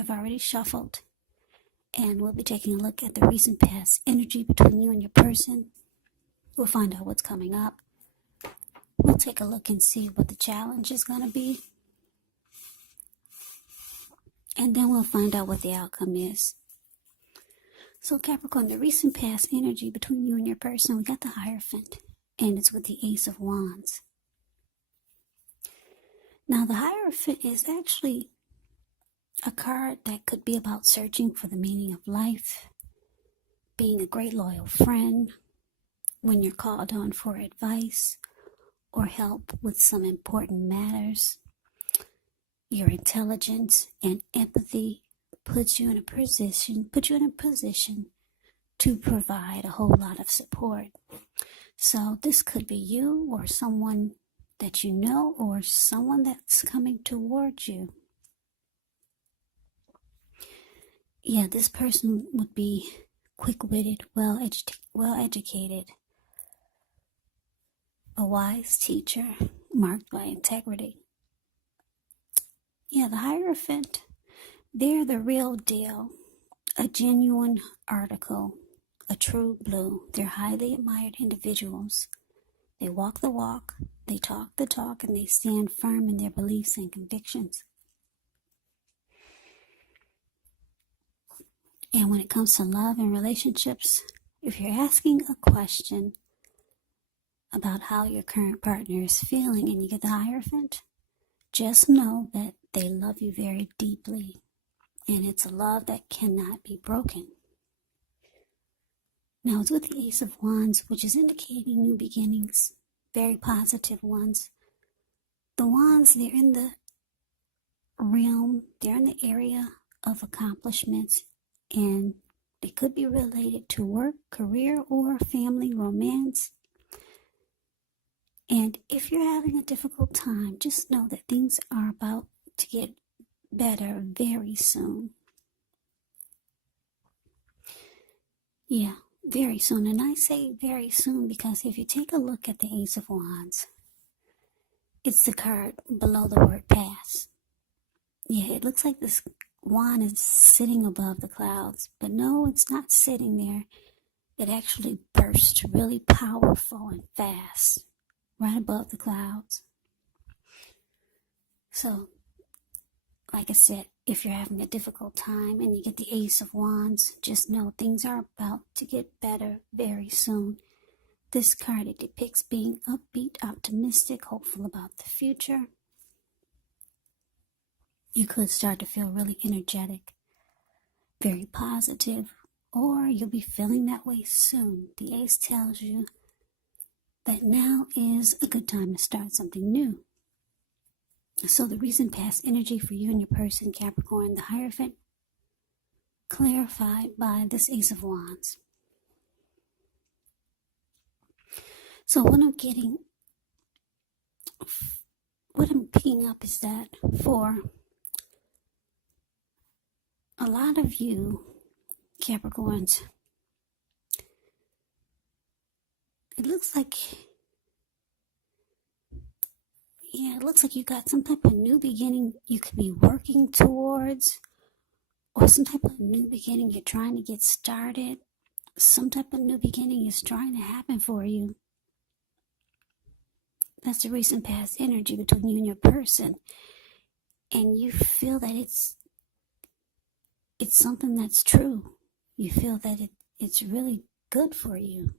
I've already shuffled, and we'll be taking a look at the recent past energy between you and your person. We'll find out what's coming up. We'll take a look and see what the challenge is going to be. And then we'll find out what the outcome is. So Capricorn, the recent past energy between you and your person, we got the Hierophant, and it's with the Ace of Wands. Now the Hierophant is actually a card that could be about searching for the meaning of life, being a great loyal friend when you're called on for advice or help with some important matters. Your intelligence and empathy puts you in a position to provide a whole lot of support. So this could be you or someone that you know or someone that's coming towards you. Yeah, this person would be quick-witted, well-educated, a wise teacher marked by integrity. Yeah, the Hierophant, they're the real deal, a genuine article, a true blue. They're highly admired individuals. They walk the walk, they talk the talk, and they stand firm in their beliefs and convictions. And when it comes to love and relationships, if you're asking a question about how your current partner is feeling and you get the Hierophant, just know that they love you very deeply, and it's a love that cannot be broken. Now it's with the Ace of Wands, which is indicating new beginnings, very positive ones. The Wands, they're in the area of accomplishments, and they could be related to work, career, or family, romance. And if you're having a difficult time, just know that things are about to get better very soon. Yeah, very soon. And I say very soon because if you take a look at the Ace of Wands, it's the card below the word pass. Yeah, it looks like this wand is sitting above the clouds, but no, it's not sitting there. It actually bursts really powerful and fast right above the clouds. So, like I said, if you're having a difficult time and you get the Ace of Wands, just know things are about to get better very soon. This card, it depicts being upbeat, optimistic, hopeful about the future. You could start to feel really energetic, very positive, or you'll be feeling that way soon. The Ace tells you that now is a good time to start something new. So the recent past energy for you and your person, Capricorn, the Hierophant, clarified by this Ace of Wands. So what I'm picking up is that for a lot of you, Capricorns, it looks like you got some type of new beginning you could be working towards, or some type of new beginning you're trying to get started. Some type of new beginning is trying to happen for you. That's the recent past energy between you and your person. And you feel that it's something that's true. You feel that it's really good for you.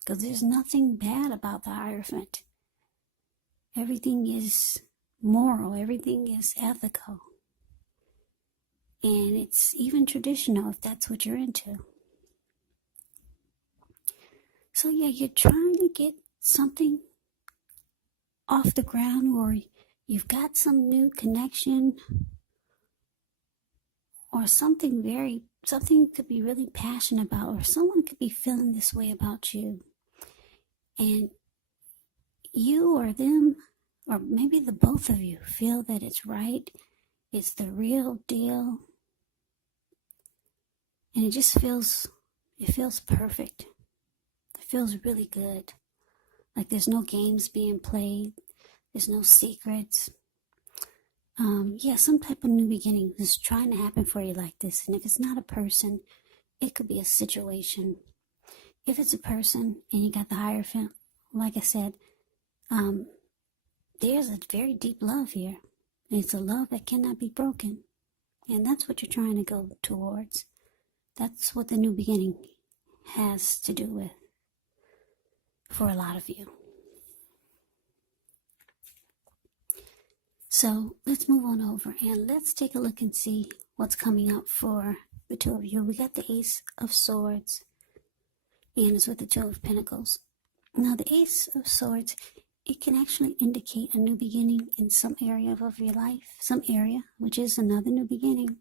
Because there's nothing bad about the Hierophant. Everything is moral. Everything is ethical. And it's even traditional if that's what you're into. So yeah, you're trying to get something off the ground, or you've got some new connection, or something you could be really passionate about, or someone could be feeling this way about you. And you or them, or maybe the both of you, feel that it's right, it's the real deal, and it feels perfect. It feels really good. Like there's no games being played, there's no secrets. Yeah, some type of new beginning is trying to happen for you like this. And if it's not a person, it could be a situation. If it's a person and you got the Hierophant, like I said, there's a very deep love here. It's a love that cannot be broken. And that's what you're trying to go towards. That's what the new beginning has to do with for a lot of you. So let's move on over and let's take a look and see what's coming up for the two of you. We got the Ace of Swords and it's with the Two of Pentacles. Now the Ace of Swords, it can actually indicate a new beginning in some area of your life, some area, which is another new beginning.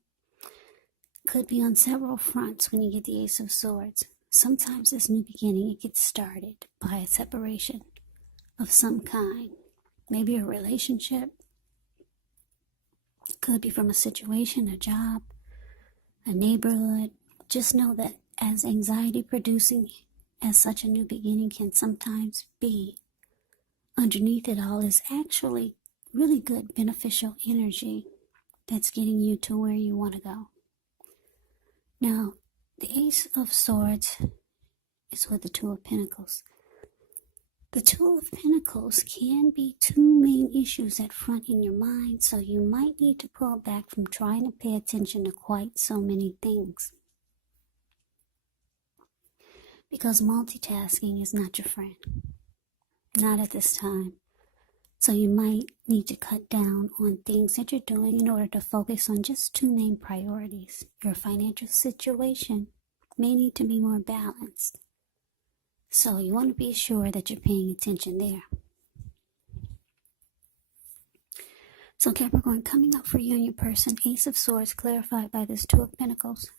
Could be on several fronts when you get the Ace of Swords. Sometimes this new beginning, it gets started by a separation of some kind. Maybe a relationship. Could be from a situation, a job, a neighborhood. Just know that as anxiety producing as such a new beginning can sometimes be, underneath it all is actually really good beneficial energy that's getting you to where you want to go. Now, the Ace of Swords is with the Two of Pentacles. The Two of Pentacles can be two main issues at front in your mind, so you might need to pull back from trying to pay attention to quite so many things. Because multitasking is not your friend. Not at this time. So you might need to cut down on things that you're doing in order to focus on just two main priorities. Your financial situation may need to be more balanced. So you want to be sure that you're paying attention there. So Capricorn, coming up for you and your person, Ace of Swords clarified by this Two of Pentacles.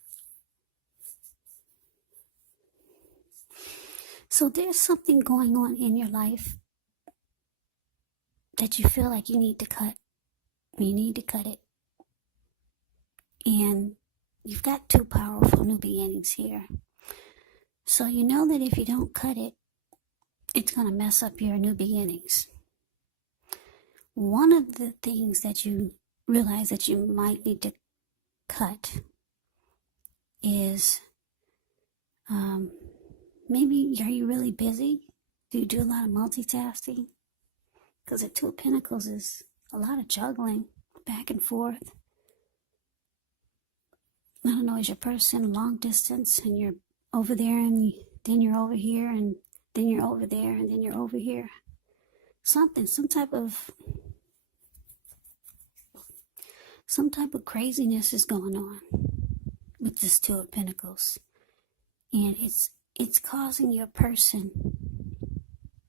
So there's something going on in your life that you feel like you need to cut. You need to cut it. And you've got two powerful new beginnings here. So you know that if you don't cut it, it's going to mess up your new beginnings. One of the things that you realize that you might need to cut is maybe, are you really busy? Do you do a lot of multitasking? Because the Two of Pentacles is a lot of juggling back and forth. I don't know, is your person long distance and you're over there and then you're over here and then you're over there and then you're over here? Some type of craziness is going on with this Two of Pentacles. And it's causing your person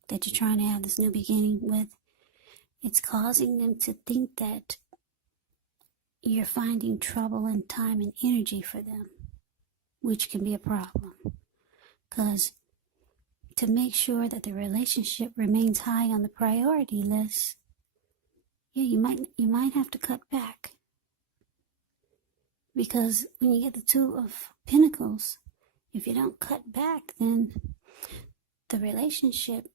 that you're trying to have this new beginning with, it's causing them to think that you're finding trouble and time and energy for them, which can be a problem. Because to make sure that the relationship remains high on the priority list, yeah, you might have to cut back. Because when you get the Two of Pentacles, if you don't cut back, then the relationship,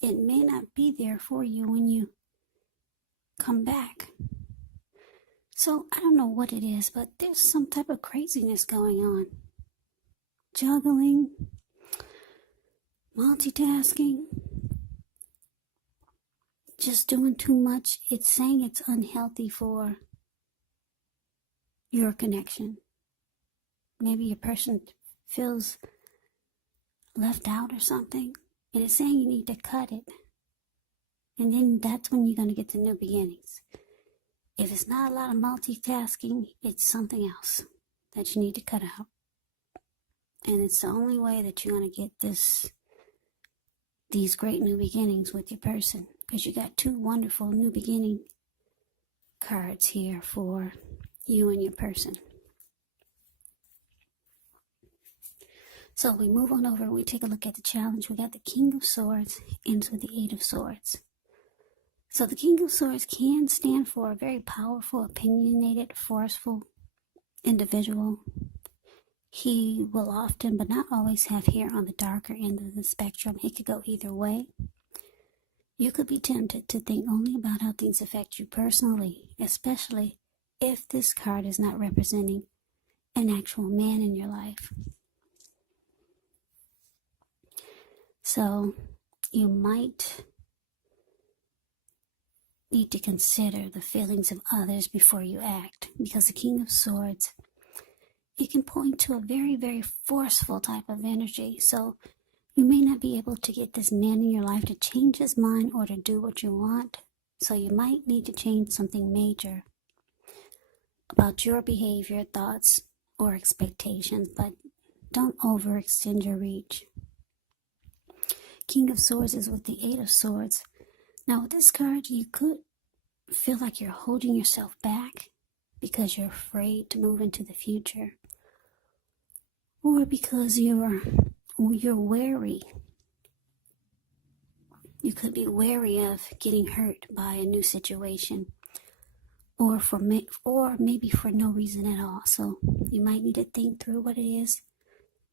it may not be there for you when you come back. So I don't know what it is, but there's some type of craziness going on. Juggling, multitasking, just doing too much. It's saying it's unhealthy for your connection. Maybe your person feels left out or something, and it's saying you need to cut it. And then that's when you're going to get the new beginnings. If it's not a lot of multitasking, it's something else that you need to cut out. And it's the only way that you're going to get these great new beginnings with your person. Because you got two wonderful new beginning cards here for you and your person. So we move on over, we take a look at the challenge. We got the King of Swords ends with the Eight of Swords. So the King of Swords can stand for a very powerful, opinionated, forceful individual. He will often, but not always, have hair on the darker end of the spectrum. He could go either way. you could be tempted to think only about how things affect you personally, especially if this card is not representing an actual man in your life. So you might need to consider the feelings of others before you act, because the King of Swords, it can point to a very, very forceful type of energy. So you may not be able to get this man in your life to change his mind or to do what you want. So you might need to change something major about your behavior, thoughts, or expectations, but don't overextend your reach. King of Swords is with the Eight of Swords. Now with this card, you could feel like you're holding yourself back because you're afraid to move into the future, or because you're wary. You could be wary of getting hurt by a new situation, or maybe for no reason at all. So you might need to think through what it is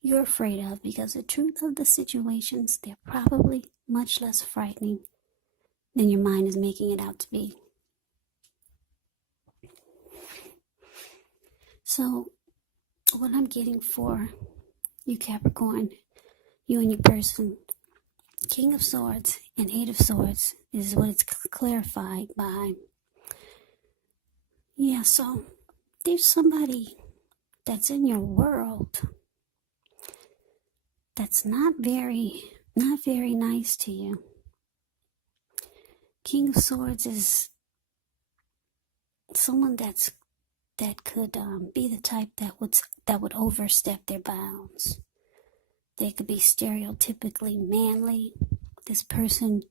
you're afraid of, because the truth of the situations, they're probably much less frightening than your mind is making it out to be. So what I'm getting for you, Capricorn, you and your person, King of Swords and Eight of Swords is what it's clarified by. Yeah, so there's somebody that's in your world that's not very nice to you. King of Swords is someone that could be the type that would overstep their bounds. They could be stereotypically manly. This person,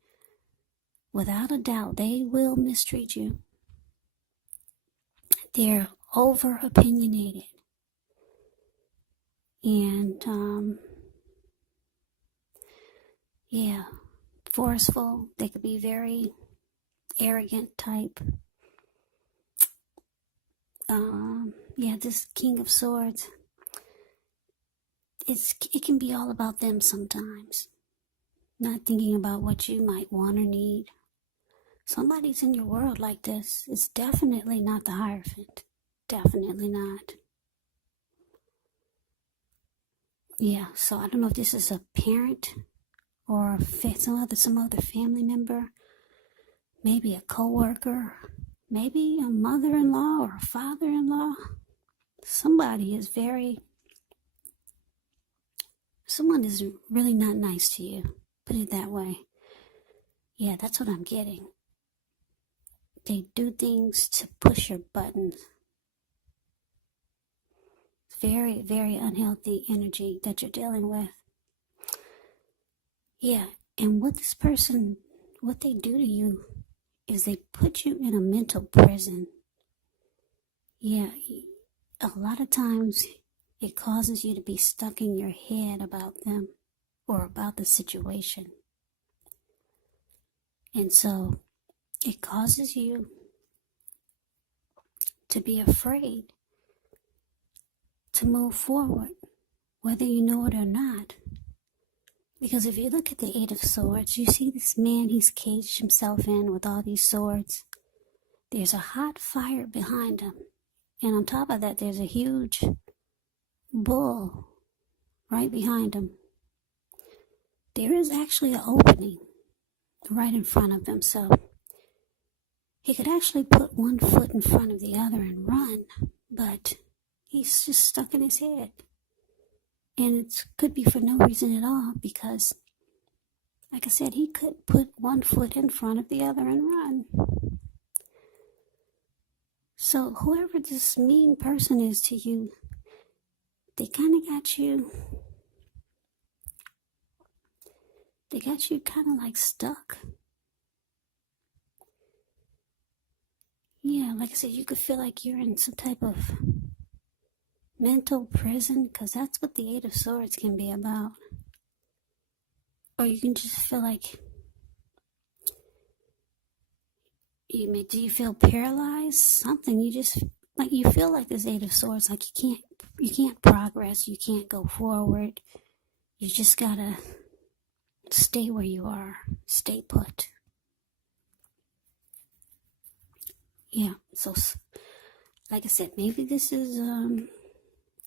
without a doubt, they will mistreat you. They're over opinionated. And forceful. They could be very arrogant type. This King of Swords, it can be all about them sometimes, not thinking about what you might want or need. Somebody's in your world like this. It's definitely not the Hierophant. Definitely not. Yeah, so I don't know if this is a parent or some other family member, maybe a co-worker, maybe a mother-in-law or a father-in-law. Someone is really not nice to you. Put it that way. Yeah, that's what I'm getting. They do things to push your buttons. Very, very unhealthy energy that you're dealing with. Yeah, and what they do to you is they put you in a mental prison. Yeah, a lot of times it causes you to be stuck in your head about them or about the situation. And so it causes you to be afraid to move forward, whether you know it or not. Because if you look at the Eight of Swords, you see this man, he's caged himself in with all these swords. There's a hot fire behind him. And on top of that, there's a huge bull right behind him. There is actually an opening right in front of him. So he could actually put one foot in front of the other and run. But he's just stuck in his head. And it could be for no reason at all, because, like I said, he could put one foot in front of the other and run. So whoever this mean person is to you, they kind of got you kind of like stuck. Yeah, like I said, you could feel like you're in some type of mental prison, because that's what the Eight of Swords can be about. Or you can just feel like do you feel paralyzed? Something, you just like, you feel like this Eight of Swords, like you can't progress, you can't go forward. You just gotta stay where you are, stay put. Yeah, so like I said, maybe this is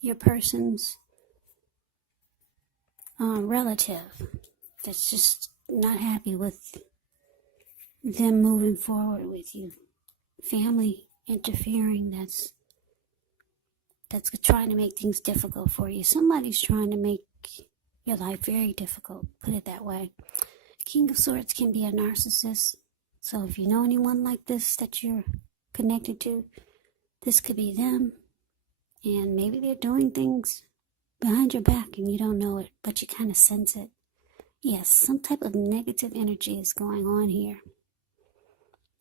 your person's relative that's just not happy with them moving forward with you. Family interfering that's trying to make things difficult for you. Somebody's trying to make your life very difficult, put it that way. King of Swords can be a narcissist. So if you know anyone like this that you're connected to, this could be them. And maybe they're doing things behind your back and you don't know it, but you kind of sense it. Yes, some type of negative energy is going on here.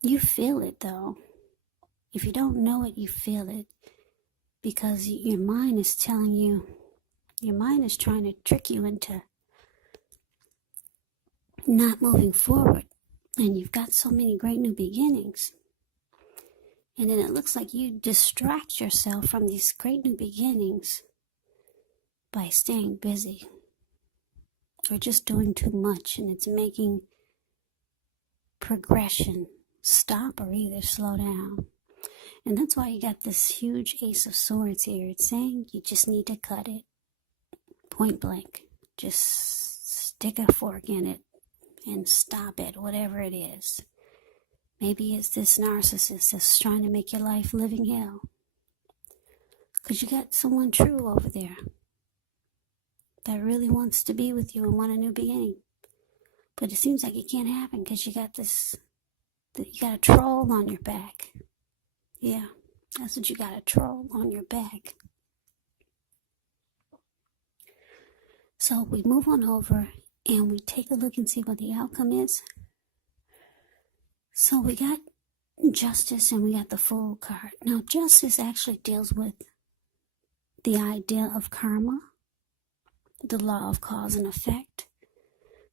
You feel it though. If you don't know it, you feel it. Because your mind is telling you, your mind is trying to trick you into not moving forward. And you've got so many great new beginnings. And then it looks like you distract yourself from these great new beginnings by staying busy or just doing too much, and it's making progression stop or either slow down. And that's why you got this huge Ace of Swords here. It's saying you just need to cut it point blank. Just stick a fork in it and stop it, whatever it is. Maybe it's this narcissist that's trying to make your life living hell. Because you got someone true over there that really wants to be with you and want a new beginning. But it seems like it can't happen because you got a troll on your back. Yeah, that's what you got, a troll on your back. So we move on over and we take a look and see what the outcome is. So we got Justice and we got the Fool card. Now Justice actually deals with the idea of karma, the law of cause and effect.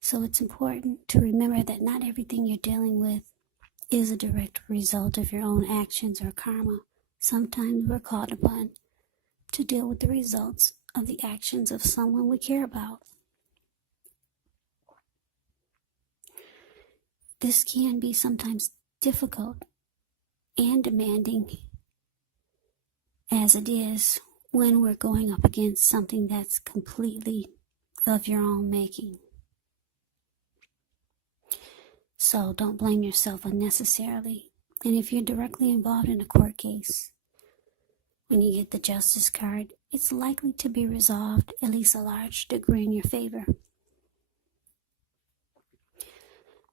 So it's important to remember that not everything you're dealing with is a direct result of your own actions or karma. Sometimes we're called upon to deal with the results of the actions of someone we care about. This can be sometimes difficult and demanding, as it is when we're going up against something that's completely of your own making. So don't blame yourself unnecessarily. And if you're directly involved in a court case, when you get the Justice card, it's likely to be resolved, at least a large degree, in your favor.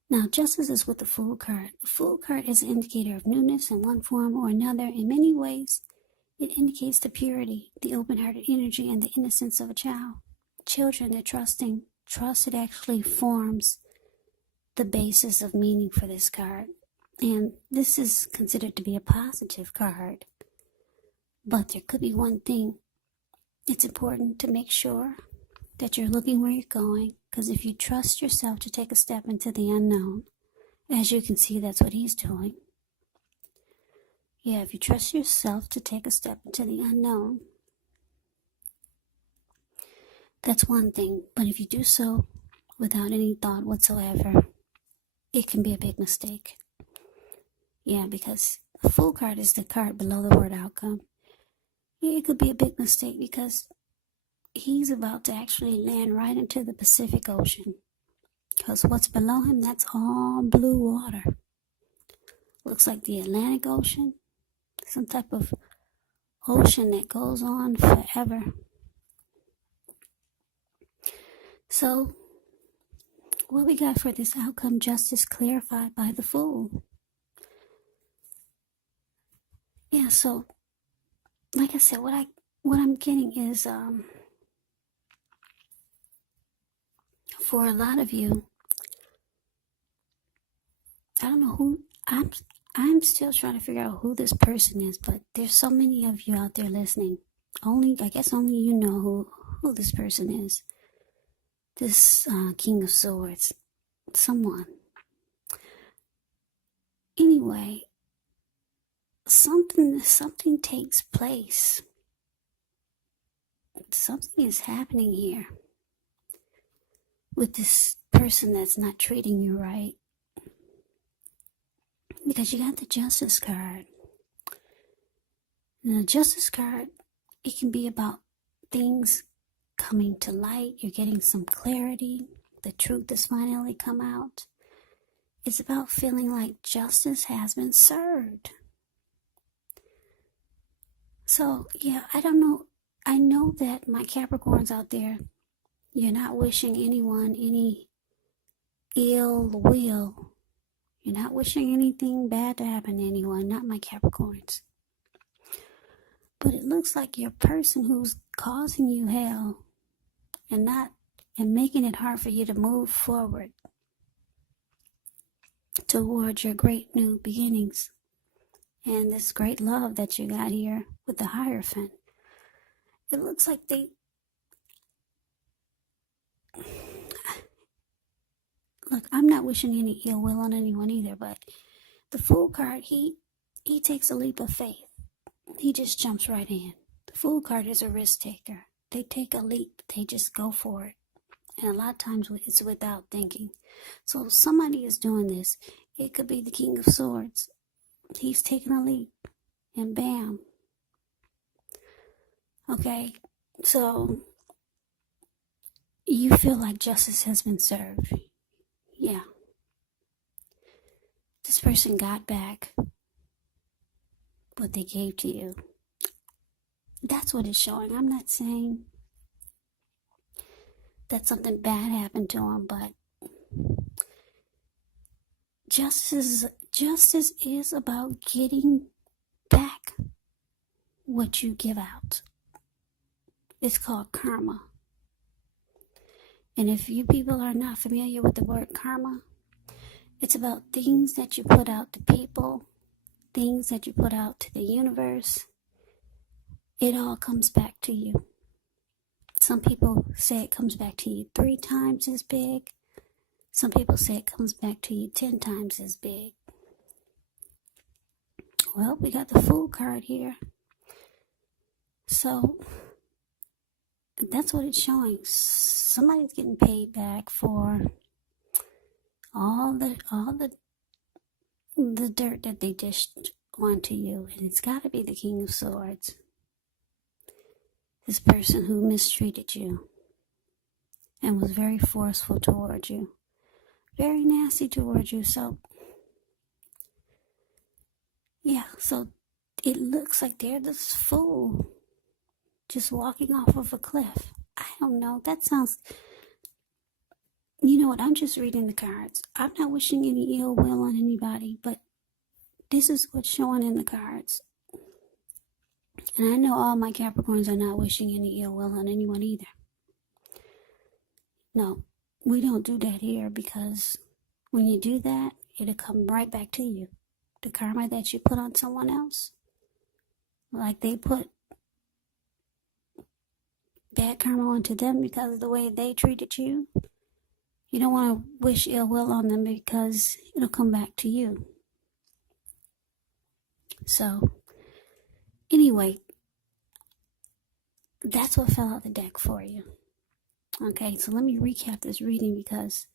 Now, Justice is with the Fool card. The Fool card is an indicator of newness in one form or another. In many ways, it indicates the purity, the open-hearted energy, and the innocence of a child. Children, they're trusting. Trust, it actually forms the basis of meaning for this card. And this is considered to be a positive card. But there could be one thing. It's important to make sure that you're looking where you're going, because if you trust yourself to take a step into the unknown, as you can see, that's what he's doing. Yeah, if you trust yourself to take a step into the unknown, that's one thing. But if you do so without any thought whatsoever, it can be a big mistake. Yeah, because the Fool card is the card below the word outcome. Yeah, it could be a big mistake because he's about to actually land right into the Pacific Ocean. Because what's below him, that's all blue water. Looks like the Atlantic Ocean. Some type of ocean that goes on forever. So, what we got for this outcome, Justice clarified by the Fool. Yeah, so, like I said, what I'm getting is, for a lot of you, I don't know who, I'm still trying to figure out who this person is, but there's so many of you out there listening. I guess only you know who this person is. This King of Swords. Someone. Anyway, something takes place. Something is happening here with this person that's not treating you right. Because you got the Justice card. And the Justice card, it can be about things coming to light. You're getting some clarity. The truth has finally come out. It's about feeling like justice has been served. So, yeah, I don't know. I know that my Capricorns out there, you're not wishing anyone any ill will. You're not wishing anything bad to happen to anyone, not my Capricorns. But it looks like your person who's causing you hell and making it hard for you to move forward towards your great new beginnings and this great love that you got here with the Hierophant. It looks like look, I'm not wishing any ill will on anyone either, but the Fool card, he takes a leap of faith. He just jumps right in. The Fool card is a risk taker. They take a leap. They just go for it. And a lot of times it's without thinking. So somebody is doing this. It could be the King of Swords. He's taking a leap. And bam. Okay. So you feel like justice has been served. Yeah. This person got back what they gave to you. That's what it's showing. I'm not saying that something bad happened to him, but justice is about getting back what you give out. It's called karma. And if you people are not familiar with the word karma, it's about things that you put out to people, things that you put out to the universe. It all comes back to you. Some people say it comes back to you 3 times as big. Some people say it comes back to you 10 times as big. Well, we got the Fool card here. So that's what it's showing. Somebody's getting paid back for all the dirt that they dished onto you, and it's got to be the King of Swords. This person who mistreated you and was very forceful towards you, very nasty towards you. So yeah, so it looks like they're this fool just walking off of a cliff. I don't know. That sounds... You know what? I'm just reading the cards. I'm not wishing any ill will on anybody, but this is what's showing in the cards. And I know all my Capricorns are not wishing any ill will on anyone either. No, we don't do that here, because when you do that, it'll come right back to you. The karma that you put on someone else, like they put bad karma onto them because of the way they treated you. You don't want to wish ill will on them, because it'll come back to you. So, anyway, that's what fell out the deck for you. Okay, so let me recap this reading, because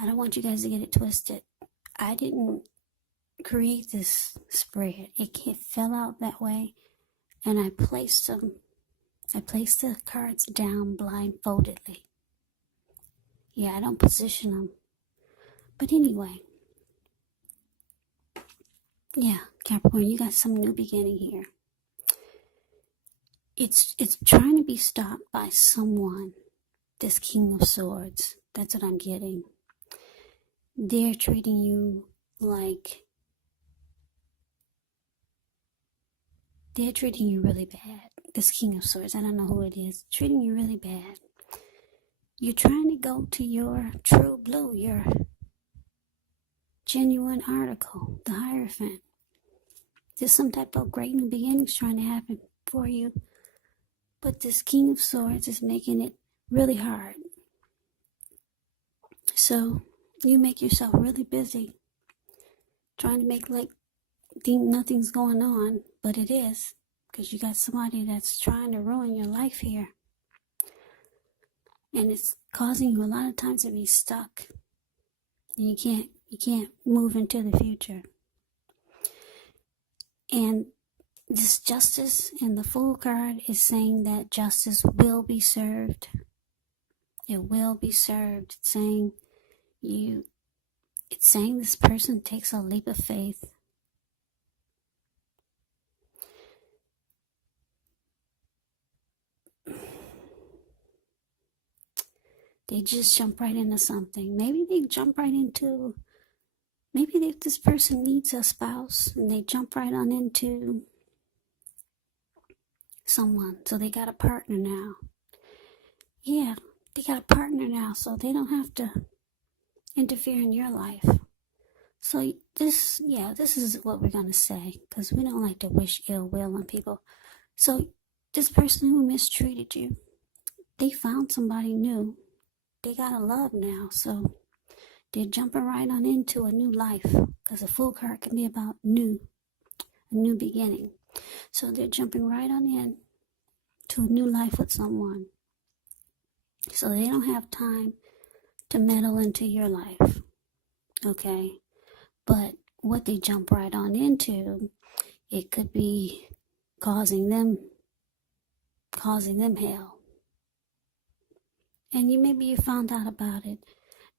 I don't want you guys to get it twisted. I didn't create this spread. It fell out that way, and I placed the cards down blindfoldedly. Yeah, I don't position them. But anyway, yeah, Capricorn, you got some new beginning here. It's trying to be stopped by someone. This King of Swords. That's what I'm getting. They're treating you like... They're treating you really bad. This King of Swords, I don't know who it is, treating you really bad. You're trying to go to your true blue, your genuine article, the Hierophant. There's some type of great new beginnings trying to happen for you. But this King of Swords is making it really hard. So you make yourself really busy trying to make like think nothing's going on, but it is, because you got somebody that's trying to ruin your life here. And it's causing you a lot of times to be stuck. And you can't move into the future. And this justice in the Fool card is saying that justice will be served. It will be served. It's saying this person takes a leap of faith. They just jump right into something. Maybe this person needs a spouse and they jump right on into someone. So they got a partner now. Yeah, they got a partner now, so they don't have to interfere in your life. So this is what we're going to say, because we don't like to wish ill will on people. So this person who mistreated you, they found somebody new. They got a love now, so they're jumping right on into a new life, because a Fool card can be about a new beginning. So they're jumping right on in to a new life with someone. So they don't have time to meddle into your life, okay? But what they jump right on into, it could be causing them hell. And maybe you found out about it.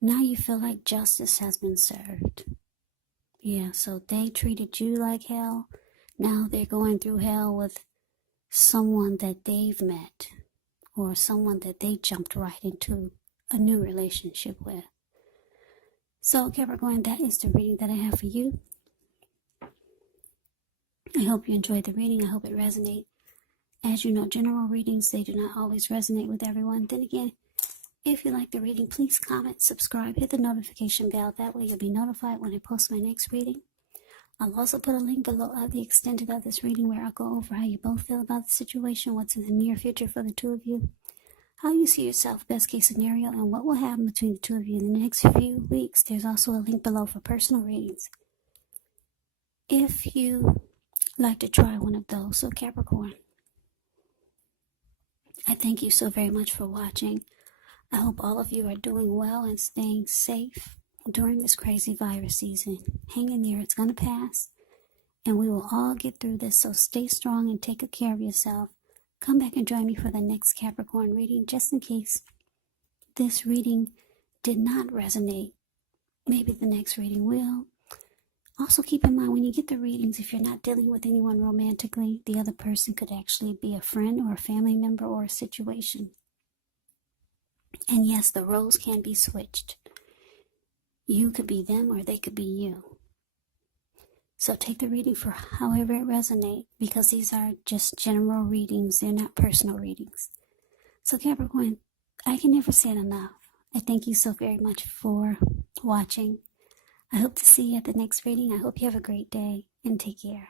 Now you feel like justice has been served. Yeah, so they treated you like hell. Now they're going through hell with someone that they've met, or someone that they jumped right into a new relationship with. So Capricorn, that is the reading that I have for you. I hope you enjoyed the reading. I hope it resonates. As you know, general readings, they do not always resonate with everyone. Then again, if you like the reading, please comment, subscribe, hit the notification bell. That way you'll be notified when I post my next reading. I'll also put a link below of the extended of this reading where I'll go over how you both feel about the situation, what's in the near future for the two of you, how you see yourself, best case scenario, and what will happen between the two of you in the next few weeks. There's also a link below for personal readings, if you like to try one of those. So Capricorn, I thank you so very much for watching. I hope all of you are doing well and staying safe during this crazy virus season. Hang in there, it's going to pass, and we will all get through this. So stay strong and take good care of yourself. Come back and join me for the next Capricorn reading, just in case this reading did not resonate. Maybe the next reading will. Also keep in mind, when you get the readings, if you're not dealing with anyone romantically, the other person could actually be a friend or a family member or a situation. And yes, the roles can be switched. You could be them or they could be you. So take the reading for however it resonates, because these are just general readings. They're not personal readings. So Capricorn, I can never say it enough. I thank you so very much for watching. I hope to see you at the next reading. I hope you have a great day and take care.